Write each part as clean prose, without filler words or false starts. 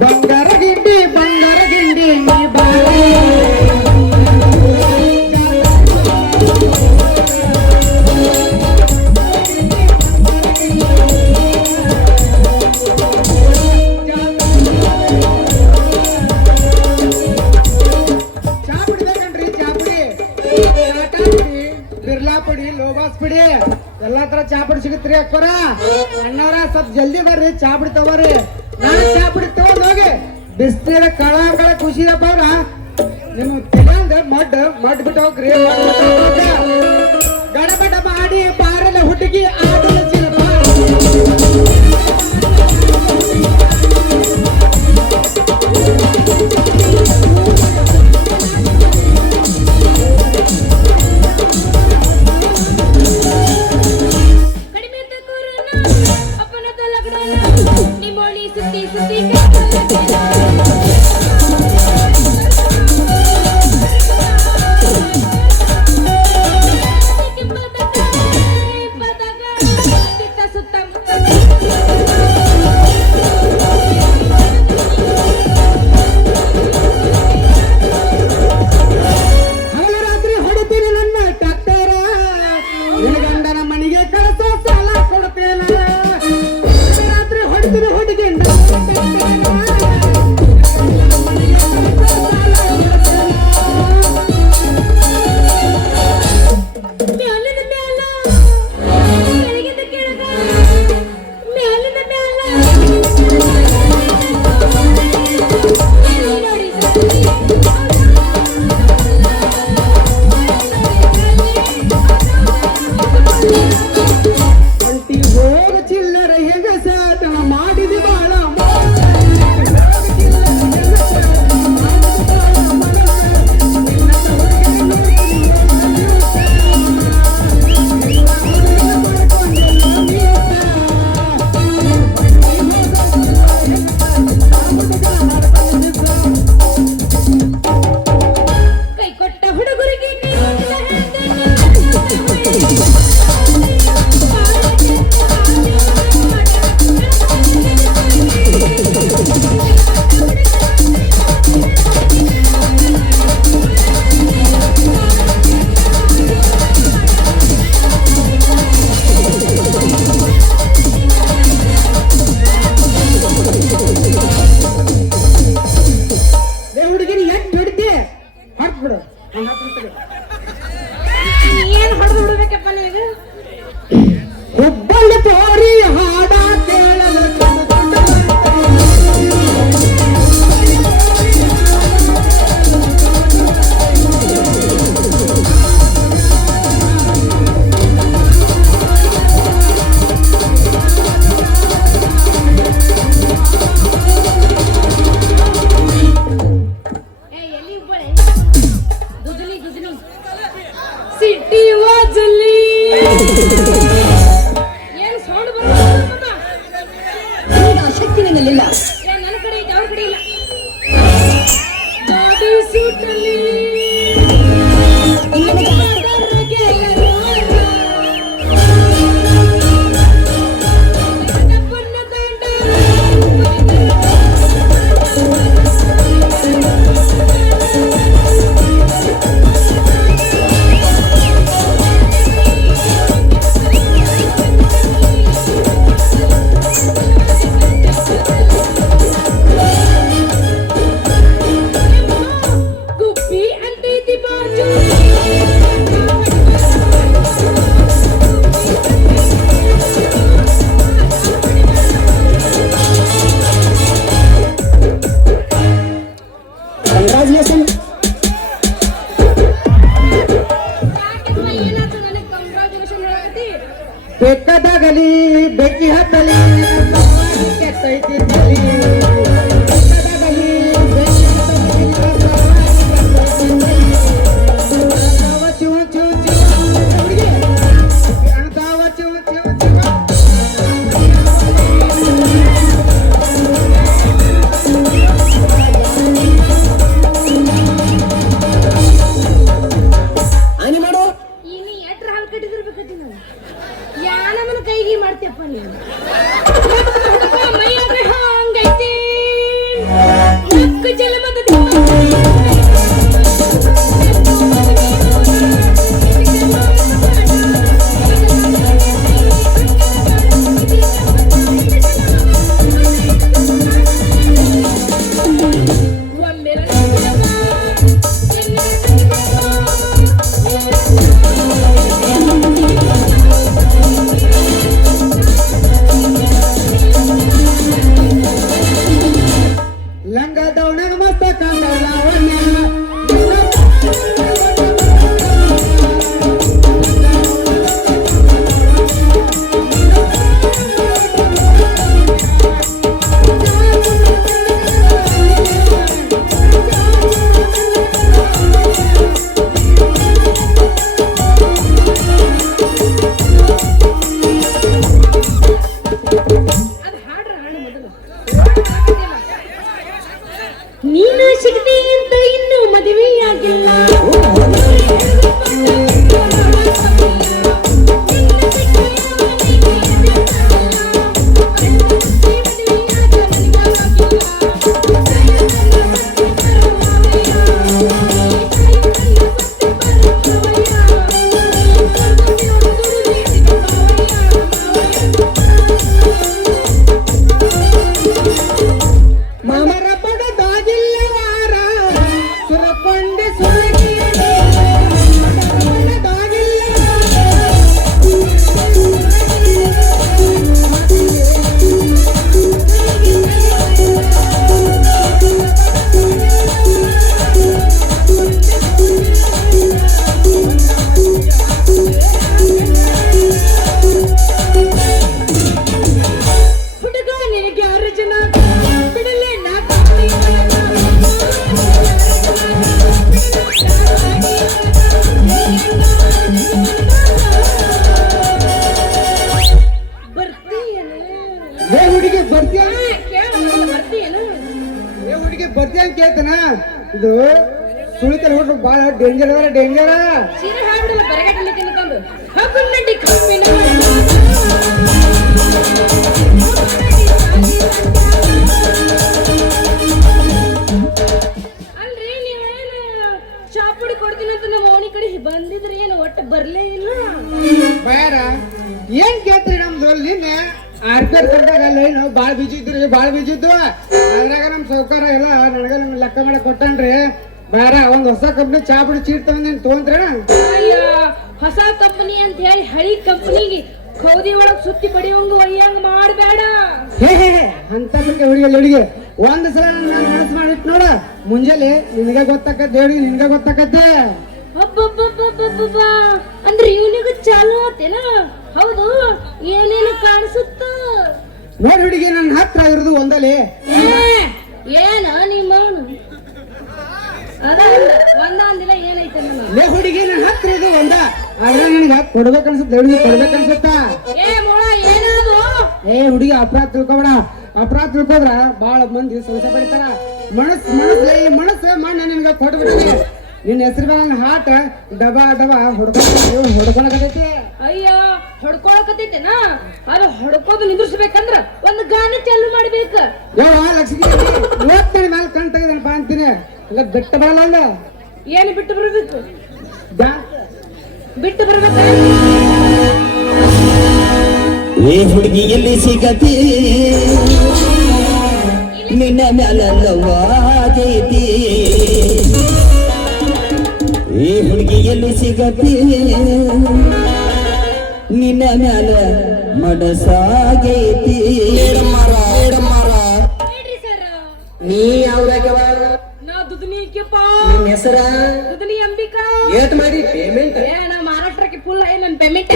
ಬಂಗಾರ ಗಿಂಡಿ ನೀ ಬಾರಿ ಎಲ್ಲಾ ತರ ಚಾಪುಡಿ ಸಿಗತ್ರಿ ಅಕ್ಕೋರ ಅಣ್ಣವ್ರ ಸ್ವಲ್ಪ ಜಲ್ದಿ ಬರ್ರಿ ಚಾಪುಡಿ ತಗೋರಿ ನಾಳೆ ಚಾಪುಡಿ ತಗೊಂಡ್ ಹೋಗಿ ಬಿಸ್ನೀರ ಕಳ ಖುಷಿಯಪ್ಪ ಅವ್ರ ನಿಮ್ ತಲೆಯಿಂದ ಮಡ್ ಬಿಟ್ಟು ಹೋಗ್ರಿ ಗಡಬಡ ಮಾಡಿ ಬಾರಲ್ಲ ಹುಡುಗಿ ಆಡಲ ಚಿಲಪ ನೀನು ಸಿಗದೆ ಅಂತ ಇನ್ನು ಮದುವೆಯಾಗಿಲ್ಲ. ಕೇಳ್ತಾನ ಇದು ಸುಳಿತಲ್ ಹುಡುಗ ಬಾಳ ಡೇಂಜರ್ ಅದ ಡೇಂಜರ್. ಸೀರೆ ಹಾಡ್ಬಿಡಲ್ಲ ಬರಗಟ್ಟಲ್ಲಿ ತಿನ್ಕೊಂಡು ಹಾಕೊಂಡಿ ಕಪ್ಪಿನ ಅಲ್ರಿ ನೀವೇನು ಚಾಪುಡಿ ಕೊಡ್ತೀನಿ ಅಂತ ನಮ್ಮ ಅವನಿ ಕಡೆ ಬಂದಿದ್ರಿ ಏನು ಒಟ್ಟು ಬರ್ಲೇ ಇಲ್ಲ. ಬಾಯಾರ ಏನ್ ಕೇಳ್ತೀರಿ ನಮ್ದು ನಿನ್ನೆ ಆರ್ಪೇರ್ ಕರ್ದಾಗಲ್ಲ ಏನು ಬಾಳ ಬೀಜ ಇದ್ರಿ ಬಾಳ ಬೀಜ ಇದ್ದು ಅದ್ರಾಗ ನಮ್ ಸೌಕಾರ ಎಲ್ಲ ನನಗ ನಿಮ್ ಲೆಕ್ಕ ಮಾಡಕ್ ಕೊಟ್ಟನ್ರಿ. ಬೇಡ ಒಂದ್ ಹೊಸ ಕಂಪ್ನಿ ಚಾಪುಡಿ ಚೀಟ್ ತಗೊಂಡ್ ತಗೊಂಡ್ರ ಅಯ್ಯ ಹೊಸ ಕಂಪನಿ ಅಂತ ಹೇಳಿ ಹಳಿ ಕಂಪನಿಗೆ ಖೌದಿ ಒಳಗ್ ಸುತ್ತಿ ಬಡಿಯಂಗ ಒಯ್ಯಂಗ ಮಾಡ್ಬೇಡ. ಹೇ ಹೇ ಅಂತ ಬಗ್ಗೆ ಹುಡುಗಿ ಒಂದ್ ಸಲ ನಾನು ಮನಸ್ಸು ಮಾಡಿಟ್ ನೋಡ ಮುಂಜಾನೆ ನಿನಗೆ ಗೊತ್ತಾಕತ್ ಹೇಳಿ ನಿನ್ಗೆ ಗೊತ್ತಾಕತ್ತೆ. ಅಬ್ಬಬ್ಬಬ್ಬಬ್ಬಬ್ಬ ಅಂದ್ರೆ ಇವನಿಗೂ ಚಾಲು ಆತೇನ? ಹೌದು ಏನೇನು ಕಾಣಿಸುತ್ತ ನೋಡಿ ಹುಡುಗಿ ನನ್ನ ಹತ್ರ ಇರೋದು ಒಂದಲ್ಲಿ ಏನ ನಿಮ್ಮ ಅದ ಒಂದ ಅಂದಿಲ್ಲ ಏನೈತೆ ಲೇ ಹುಡುಗಿ ನನ್ನ ಹತ್ರ ಇರೋದು ಒಂದ ಆದ್ರೆ ನನಗ ಕೊಡ್ಬೇಕನ್ಸುತ್ತೆ ಹುಡುಗಿ ಕೊಡ್ಬೇಕನ್ಸುತ್ತ. ಏ ಮೋಳ ಏನದು? ಏ ಹುಡುಗಿ ಅಪರಾಧ ತಿಳ್ಕೊಬೇಡ. ಅಪರಾಧ ತಿಳ್ಕೋದ್ರ ಬಾಳ ಮಂದಿ ಸಮಸ್ಯೆ ಪಡಿತಾರ. ಮನಸ್ಸು ಮಣ್ಣು ನಿನ್ಗ ಕೊಟ್ಬಿಟ್ಟಿದೆ. ನಿನ್ನ ಹೆಸರು ಮೇಲೆ ಹಾಟ ಡಬಾ ಡಬಾ ಹೊಡ್ಕೊಳಕತೈತಿ. ಅಯ್ಯ ಹೊಡ್ಕೊಳಕತೈತೆನ? ಅದು ಹೊಡ್ಕೋದು ನಿಂದ್ರಿಸ್ಬೇಕಂದ್ರ ಒಂದು ಗಾನ ಚಾಲು ಮಾಡ್ಬೇಕ. ಯಾವ ಲಕ್ಷ್ಮಿ ಓದ್ತಾನೆ ಮೇಲೆ ಕಣ್ ತೆಗೆದನಪ್ಪ ಅಂತೀನಿ. ಇಲ್ಲ ಬಿಟ್ಟು ಬರಲ್ಲ ಅಲ್ಲ. ಏನು ಬಿಟ್ಟು ಬರ್ಬೇಕು? ಬಿಟ್ಟು ಬರ್ಬೇಕ. ಏ ಹುಡುಗಿ ಎಲ್ಲಿ ಸಿಗತಿ ನಿನ್ನ ಮ್ಯಾಲಲ್ಲವಾಗೈತಿ. ಏ ಹುಡುಗಿ ಎಲ್ಲಿ ಸಿಗತಿ ನಿನ್ನ ಮ್ಯಾಲ ಮನಸಾಗೈತಿ. ನೀ ಯಾವ್ದಾಗವ? ನಾ ದುದನಿಯಪ್ಪ. ನಿನ್ನ ಹೆಸರ? ದುದನಿ ಅಂಬಿಕಾ. ಏಟ್ ಮಾಡಿ ಪೇಮೆಂಟ್? ಏ ನಾ ಮಹಾರಾಷ್ಟ್ರಕ್ಕೆ ಫುಲ್ ನನ್ನ ಪೇಮೆಂಟ್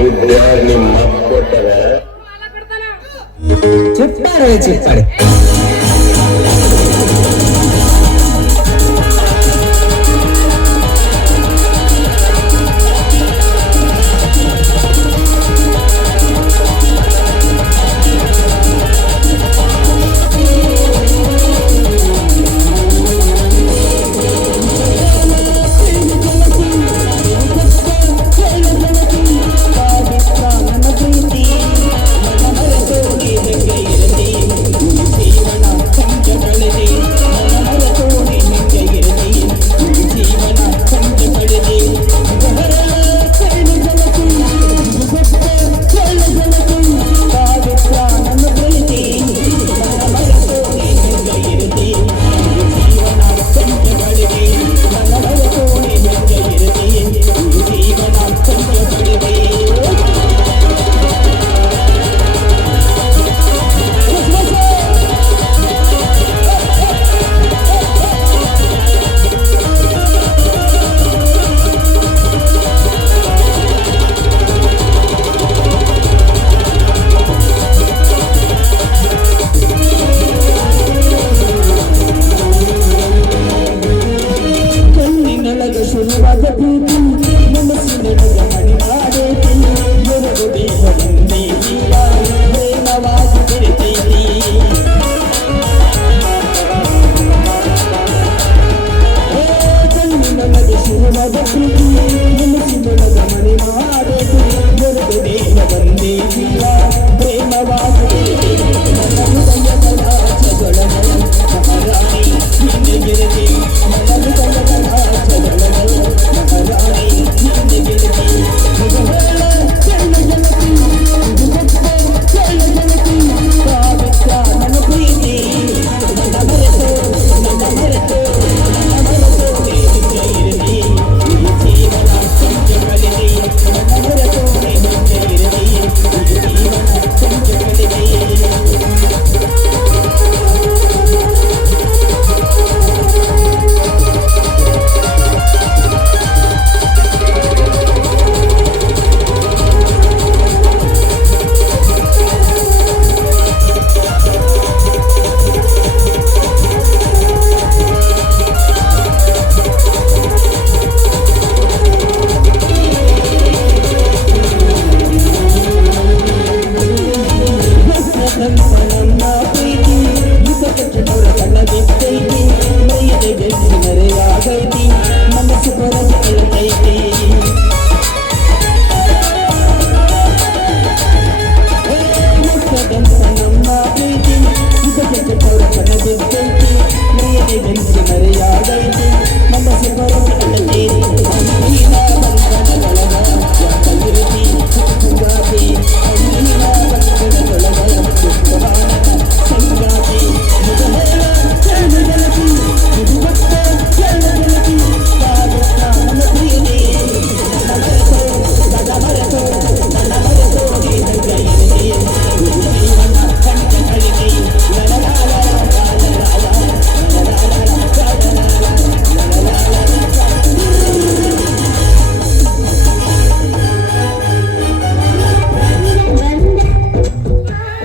ಚಿಪ್ಪಾರೆ ಚಿಪ್ಪಾರೆ.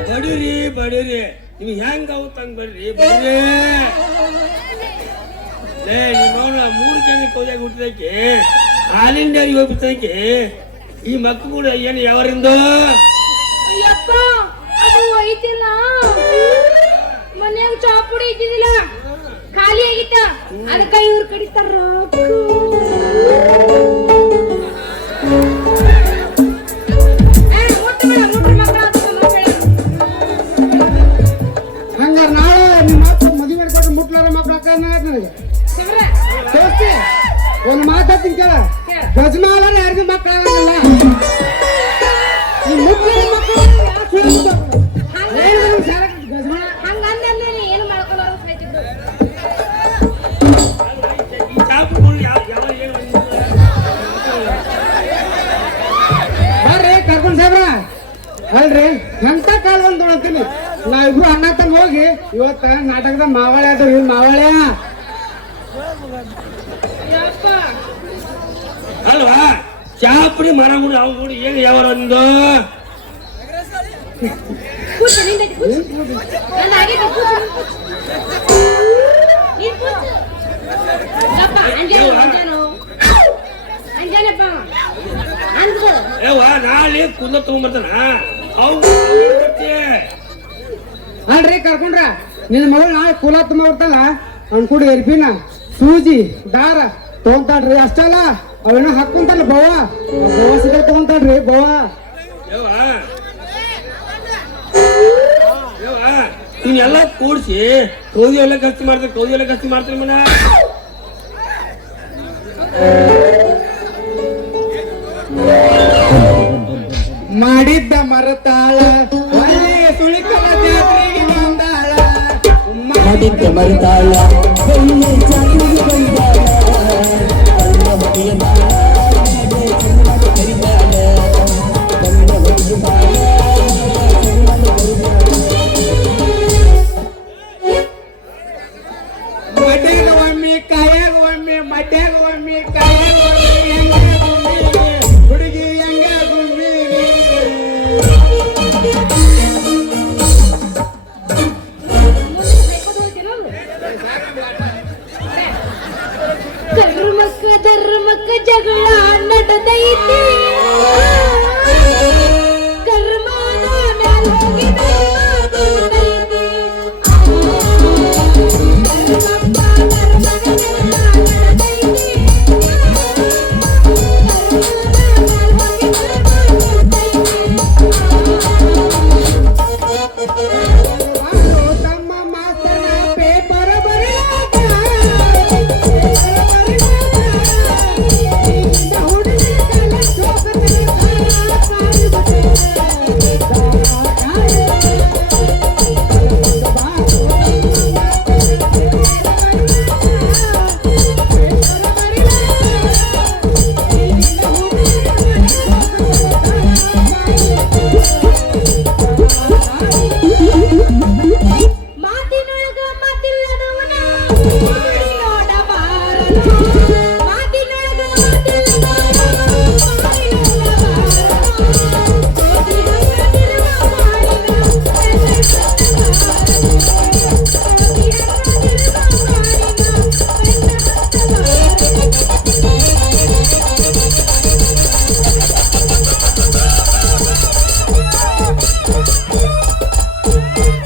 ಬಡಿರಿ ಬಡಿರಿ ನೀವು ಹೆಂಗ ತಂಗ್ ಬರ್ರಿ ಬರ್ರಿ ನೀನು 3 ಕೆಜಿ ಕೌದಾಗ ಹುಟ್ಟಿದಕ್ಕೆ ಹಾಲಿನ ಡೈರಿಗೆ ಹೋಗ್ಬಿಟ್ಟದಕ್ಕೆ ಈ ಮಕ್ಕಳು ಕೂಡ ಏನು ಯಾವರಿಂದ ಅಯ್ಯಪ್ಪ ಅದು ಐತಿಲ್ಲ ಮನ್ಯಾಗ ಚಾಪುಡಿ ಇದ್ದಿದ್ದಿಲ್ಲ ಖಾಲಿ ಆಗಿತ್ತ ಅದಕ್ಕ ಇವ್ರು ಕಡಿತಾರ ಹಂಗಾರ ನಾಳೆ ನಿಮ್ಮ ಅಪ್ಪ ಮದುವೆ ಮಾಡ್ಕೊಂಡು ಮುಟ್ಲಾರ ಮಕ್ಳು ಅಕ್ಕ ನನಗೆ ತೋರಿಸ್ತಿ ಒಂದು ಮಾತಾಡ್ತೀನಿ ಕೇಳ ಗಜಮಾಲ ಯಾರಿಗೂ ಮಕ್ಕಳಾಗಲ್ಲ ಈ ಮುಟ್ಲಾರ ಮಕ್ಕಳು ಗಜಮಾಲ ಹಂಗಂದ್ರೆ ಏನು ಮಾಡ್ಕೊಳ್ಳೋರು ಸಾಯ್ತಿದ್ರು ಈ ಚಾಪುಗಳು ಯಾವ ಏನು ಬರ್ರಿ ಕರ್ಕೊಂಡ್ ಸಾಬ್ರ ಅಲ್ರಿ ಎಂತ ಕಾಲ ಒಂದು ಅಂತೀನಿ ನಾವಿಬ್ರು ಅಣ್ಣ ತಮ್ಮ ಹೋಗಿ ಇವತ್ತ ನಾಟಕದ ಮಾವಳೆ ಆದ್ರಿ ಮಾವಳೆ ಯಪ್ಪ ಅಲ್ವಾ ಚಾಪುಡಿ ಮಾಡಂಗುಡು ಅವ್ ನೋಡಿ ಏನು ಯಾವ ಒಂದು ಕೂತು ನಿಂದೈತಿ ಕೂತು ನನ್ನ ಆಗೈತಿ ಕೂತು ನೀನ್ ಕೂತು ಯಪ್ಪ ಅಂಜಾನು ಅಂಜಾನಪ್ಪ ಅಂದ್ಕೋ ಏವ ನಾಳೆ ಕುಲ್ಲ ತಗೊಂಡ್ಬರ್ತಾನ ಅವ್ನು ಅಲ್ರಿ ಕರ್ಕೊಂಡ್ರ ನಿನ್ನ ಮಗಳು ನಾಳೆ ಕುಲ ತುಂಬ ಬರ್ತಲ್ಲ ಅವ್ನ ಕೂಡ ಎರ್ಪಿನ ಸೂಜಿ ದಾರ ತಗೊಂತಾಳ್ರಿ ಅಷ್ಟಲ್ಲ ಅವೇನೋ ಹಾಕೊಂತಾನ ಬವ್ವ ಬವ್ವ ಸಿಕ್ಕ ತಗೊಂತಾಳ್ರಿ ಬವ್ವ ಇವನ್ನೆಲ್ಲ ಕೂಡಿಸಿ ಕೌದಿ ಎಲ್ಲ ಖರ್ಚು ಮಾಡ್ತಾರೆ ಕೌದಿ ಎಲ್ಲ ಖರ್ಚು ಮಾಡ್ತಾರೆ ಮನ ಮಾಡಿದ್ದ ಮರತಾಳ ಅಲ್ಲಿ ಸುಳಿಕಲ ಜಾತ್ರೆಗೆ ಬಂದಾಳ ಮಾಡಿದ್ದ ಮರುತಾಳ ಬೆಳ್ಳಿ ಜಾತಿಗೆ ಬಂದಾಳ ಕಣ್ಣ ಹೊಡೆಯ ಬಾಳ ಕಣ್ಣಾಗ ಕರಿತಾಳ ಕಣ್ಣ ಹೊಡೆಯ ಬಾಳ ಕಣ್ಣಾಗ ಕರಿತಾಳ ಮಡ್ಯಾಗ ಒಮ್ಮೆ ಕಾಯಾಗ ಒಮ್ಮೆ ಮಡ್ಯಾಗ ಒಮ್ಮೆ ಕಾಯಾಗ ಒಮ್ಮೆ ಹೆಂಗ ಗುಂಬಿ ಹುಡುಗಿ ಹೆಂಗ ಗುಂಬಿ ಧರ್ಮಕ್ಕ ಜಗಳ ನಡೆದೈತಿ ಕರ್ಮನ ಮ್ಯಾಲ್ ಹೋಗಿ ಧರ್ಮ ದುಡ್ದೈತಿ. ತಮ್ಮ ಮಾಸ್ತನ ಪೇಪರ್ ಮಾತಿನೊಳಗ ಮಾತಿಲ್ಲದವನ ಮಾಡಿ ನೋಡಬಾರದು. ಮಾತಿನೊಳಗ ಮಾತಿಲ್ಲದವನ ಮಾಡಿ ನೋಡಬಾರದು. ಕೋಟಿಹಂಗದಿರುವ ಮಾಡಿನ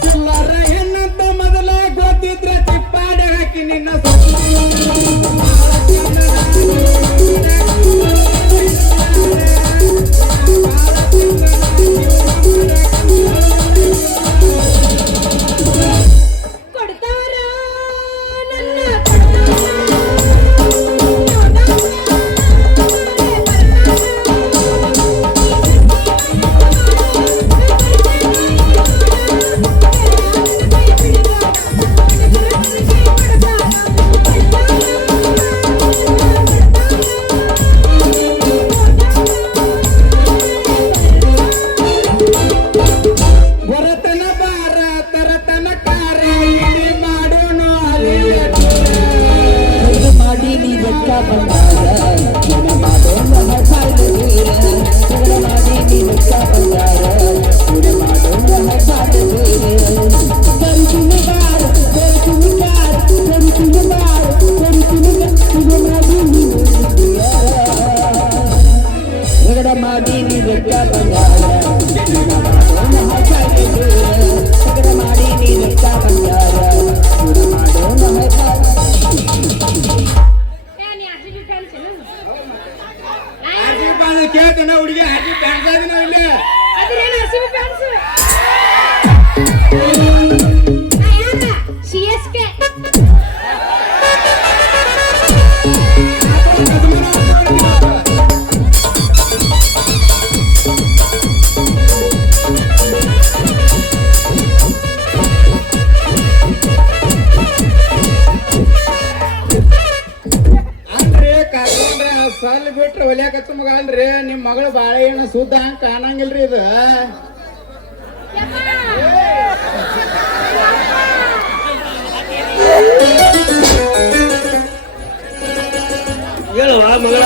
ಚಿಲ್ಲರ ಹೆಣ್ಣಂತ ಮೊದಲ ಗೊತ್ತಿದ್ರ ಚಿಪ್ಪಾಡೆ ಹಾಕಿ ನಿನ್ನ ಅಲ್ರಿ ಕರ್ಕೊಂಡ್ರೆ ಸಲ್ ಬಿಟ್ರೆ ಹೊಲಿಯಾಕ ಮಗ ಅಲ್ರಿ ನಿಮ್ ಮಗಳು ಬಾಳೆಹಣ್ಣು ಸುದ್ದ ಹಂಗ ಕಾಣಂಗಿಲ್ರಿ ಇದು ಹೇಳುವ ಮಗಳ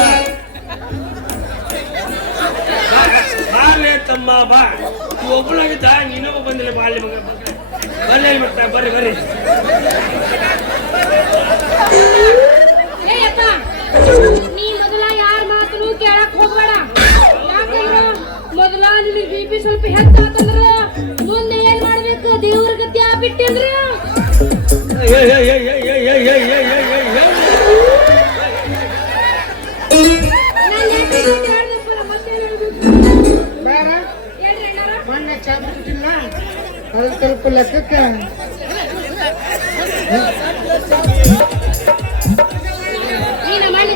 ಬಾರ್ಲೆ ತಮ್ಮ ಬಾ ಒಬ್ಬಳಾಗಿದ್ದ ನೀನೊಬ್ಬ ಬಂದಿಲ್ಲ ಬಾಳ್ಲಿ ಮಗ ಬರ್ಲಿ ಬರ್ತಾ ಬರ್ರಿ ಬರ್ರಿ ಏಯಪ್ಪ ನೀ ಮೊದಲ ಯಾರ ಮಾತನ್ನು ಕೇಳಕ್ ಹೋಗ್ಬೇಡ ಯಾಕಂದ್ರ ಮೊದಲ ನಿನಗೆ ಬಿಪಿ ಸ್ವಲ್ಪ ಹೆಚ್ಚಾತಂದ್ರ ಮುಂದೆ ಏನ್ ಮಾಡ್ಬೇಕು ದೇವ್ರ ಗತಿ ಆಗ್ಬಿಟ್ಟಿಂದ್ರ ಬೇಡ ಮೊನ್ನೆ ಚಾ ಬಿಟ್ಟಿಲ್ಲ ಅದು ಸ್ವಲ್ಪ ಲೆಕ್ಕಕ್ಕೆ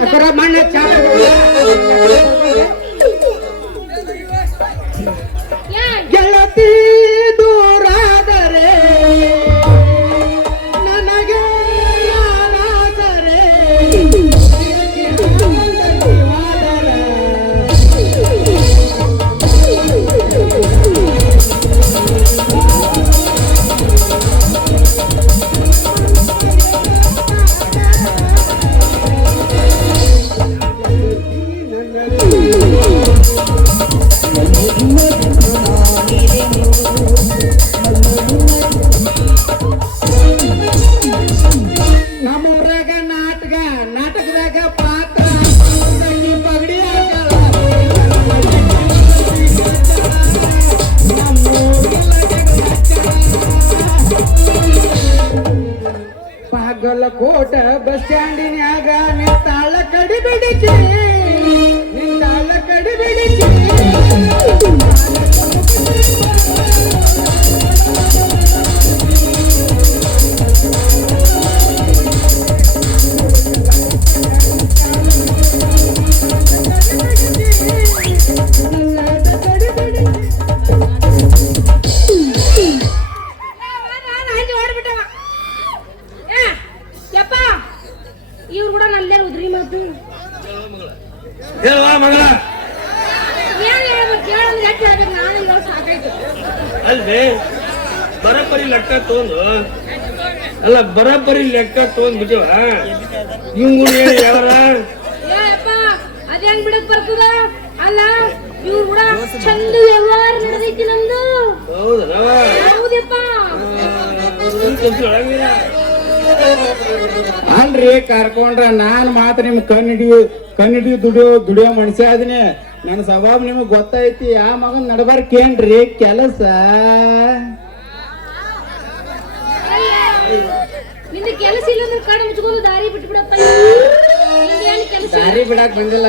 ಅಕ್ಕರ ಮೊನ್ನೆ ಚಾ ಗೆಳತಿ ದೂರಾದರೆ ನನಗೆ ನಾನಾದರೆ ನಮ್ಮೂರಾಗ ನಾಟಕದಾಗ ಪಾತ್ರ ಪಗಡಿ ಬಾಗಲಕೋಟ ಬಸ್ ಸ್ಟ್ಯಾಂಡಿನ್ಯಾಗ ನಿಂತಾಳ ಕಡಿಬಿಡಿಕೆ ನಿಂತಾಳ ಕಡಿಬಿಡಿಕೆ ಇವ್ರು ಕೂಡ ನಲ್ಲೇ ಉದ್ರಿ ಮಾತು ಹೇಳುವ ಮಗಳ ಏನ್ ಹೇಳ್ಬೇಕು ಹೇಳಂದ್ರೆ ಎಷ್ಟು ಹೇಳ್ಬೇಕು ನಾನು ಇವಾಗ ಸಾಕಾಯ್ತು ಅಲ್ವೇ ಬರಬ್ಬರಿ ಲೆಕ್ಕ ತಗೊಂಡು ಅಲ್ಲ ಬರಬ್ಬರಿ ಲೆಕ್ಕ ತಗೊಂಡ್ ಬಿಟ್ಟಿವ ಇವ್ನು ಹೇಳಿ ಯಾವರ ಏಪ್ಪ ಅದ್ ಹೆಂಗ್ ಬಿಡಕ್ ಬರ್ತದ ಅಲ್ಲ ಇವ್ರು ಕೂಡ ಚಂದ ವ್ಯವಹಾರ ನಡೆದೈತಿ ನಮ್ದು ಹೌದಲ್ಲ ಹೌದಪ್ಪ ಅಲ್ರಿ ಕರ್ಕೊಂಡ್ರ ನಾನ್ ಮಾತ್ರ ನಿಮ್ ಕಣ್ಣಿಡಿಯೋ ದುಡಿಯೋ ಮನುಷ್ಯ ಅದೀನಿ ನನ್ನ ಸ್ವಭಾವ ನಿಮಗ್ ಗೊತ್ತೈತಿ ಆ ಮಗನ್ ನಡಬಾರ್ಕೇನ್ರಿ ಕೆಲಸ ನಿಂದ ಕೆಲಸ ಇಲ್ಲ ಅಂದ್ರೆ ಕಣ್ಣು ಮುಚ್ಕೊಂಡು ದಾರಿ ಬಿಟ್ಬಿಡಪ್ಪ ನಿಂದ ಏನ್ ಕೆಲಸ ದಾರಿ ಬಿಡಾಕ್ ಬಂದಿಲ್ಲ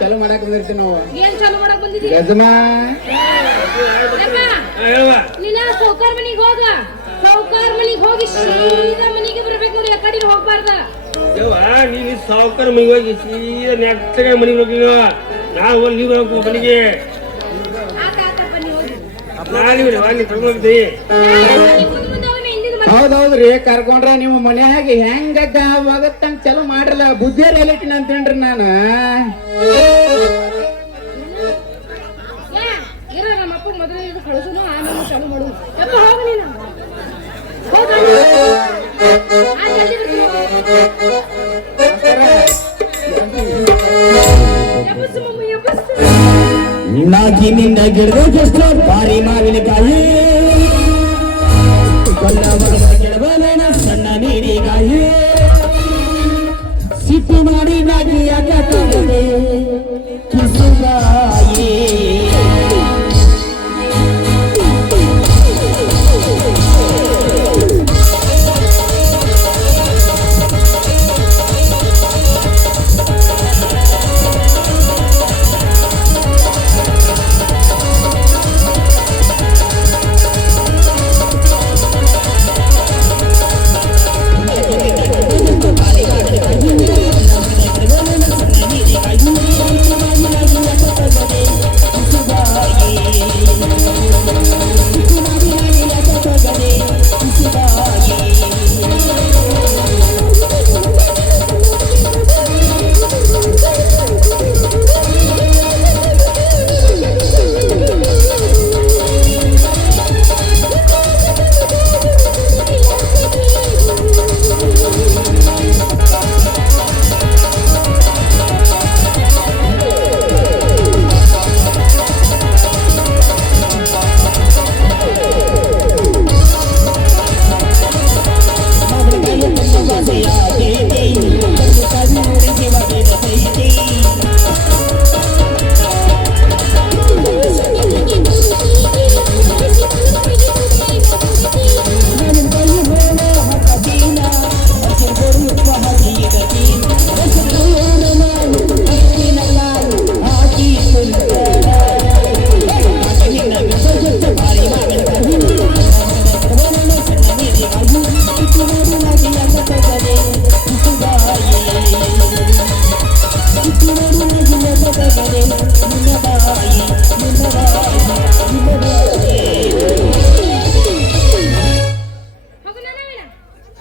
ಚಲೋ ಮಾಡಾಕ್ ಬಂದಿರ್ತೀವಿ ನಾವು ಏನ್ ಚಾಲು ಮಾಡಕ್ ಬಂದಿದ್ದೀವಿ ಗಜಮಾ ಹೇಳುವ ನೀನ ಸೌಕಾರ್ ಮನಿಗ್ ಹೋಗ ಸೌಕಾರ್ ಮನಿಗ್ ಹೋಗಿ ಸೀದಾ ಮನಿಗೆ ಬರ್ಬೇಕು ನೋಡಿ ಆ ಕಡೆ ಹೋಗ್ಬಾರ್ದ ಯವ್ವ ನೀನು ಸಾವುಕಾರ ಮನೆಗೆ ಹೋಗಿ ಸೀದಾ ನೆಟ್ಟಗೆ ಮನೆಗೆ ಹೋಗಿಲ್ಲ ನಾವು ಹೋಗಿ ನೀವು ಹೋಗ್ಬೇಕು ಮನೆಗೆ ಆತ ಆತಪ್ಪ ನೀವು ಹೋಗಿ ನಾನು ನೀ ಕರ್ಕೊಂಡು ಹೋಗಿದ್ದಿ ಹೌದೌದ್ರಿ ಕರ್ಕೊಂಡ್ರ ನಿಮ್ಮ ಮನ್ಯಾಗ ಹೆಂಗ ಆಗತ್ತಂಗ ಚಲೋ ಮಾಡ್ರಲ್ಲ ಬುದ್ಧಿ ರಿಯಾಲಿಟಿನ ಅಂತೇನ್ರಿ ನಾನು ಇರ ನಮ್ಮ ಅಪ್ಪ ಮೊದಲೇ ಇದು ಕಳಿಸೋನು ಆಮೇಲೆ ಚಾಲು ಮಾಡು ಯಪ್ಪ ಹೋಗ ನೀನು ಹೋಗ ಆ ಜಲ್ದಿ ಯಪ್ಪಸ್ ಮಮ್ಮಿ ಯಪ್ಪಸ್ ನಾಗಿನಿಂದ ಗಿಡದಷ್ಟು ಭಾರಿ ಮಾವಿನಕಾಯಿ ಕೊಲ್ಲವರ ಗಿಡಬಲೇನ ಸಣ್ಣ ನೀರಿಗಾಯಿ ಸಿಟ್ಟು ಮಾಡಿ ನಾಗಿಯಾಗ ತಗದೆ ಕಿಸುಗಾಯಿ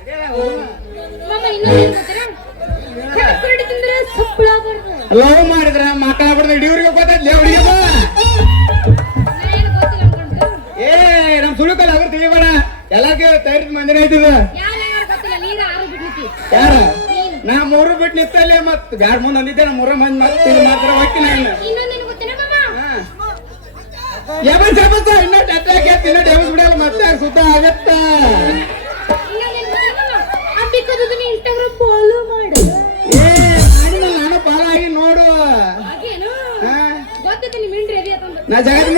ಮಾಮ ಇನ್ನೊಂದೇನ್ ಗೊತ್ತಾ ಕರ್ಕುರಡಿ ತಿಂದ್ರೆ ಸಪ್ಪಳ ಬರ್ತದೆ ಲವ್ ಮಾಡಿದ್ರ ಮಕ್ಕಳ ಬಿಡ್ದ ಇಡಿಯವ್ರಿಗೆ ಗೊತ್ತೈತ್ಲಿ ಅವ್ರಿಗೆ ಬಾ ನಾ ಏನು ಗೊತ್ತಿಲ್ಲ ಅನ್ಕೊಂಡು ಏ ನಮ್ ಸುಳುಕಲ್ಲ ಅವ್ರು ತಿಳಿಬೇಡ ಎಲ್ಲಕ್ಕೆ ತಯಾರಿ ಮಂದಿನ ಐತಿದ ಯಾರು ಗೊತ್ತಿಲ್ಲ ನೀನು ಆರು ಬಿಡ್ಲಿಕ್ಕೆ ಯಾರ ನೀನು ನಾ ಮೂರು ಬಿಟ್ಟು ನಿಂತಲ್ಲೇ ಮತ್ ಬ್ಯಾಡ ಮುಂದೆ ಅಂದಿದ್ದೆ ನಾ ಮೂರ ಮಂದಿ ಮತ್ತೆ ಮಾತ್ರ ಹೋಗ್ತೀನಿ ನಾನು ಇನ್ನೊಂದೇನು ಗೊತ್ತೇನ ಮಾಮ ಯಾವತ್ ಇನ್ನೂ ಟಟ್ಟಾಗಿ ಇನ್ನೂ ಡೆವಸ್ ಬಿಡಲ್ಲ ಮತ್ತೆ ಸುತ್ತ ಆಗತ್ತ ಇನ್ನೊಂದೇನು ಗೊತ್ತೇನ ಮಾಮ ಅಂಬಿಕದು ನೀ ಇನ್ಸ್ಟಾಗ್ರಾಮ್ ಫಾಲೋ ಮಾಡು ಏ ಮಾಡಿದ ನಾನು ಪಾಲಾಗಿ ನೋಡು ಹಾಗೇನು ಹಾ ಗೊತ್ತೈತೆ ನಿಮ್ಮ ಇಂಟ್ರಿ ಅದಿ ಅಂತಂದು ನಾ ಜಗತ್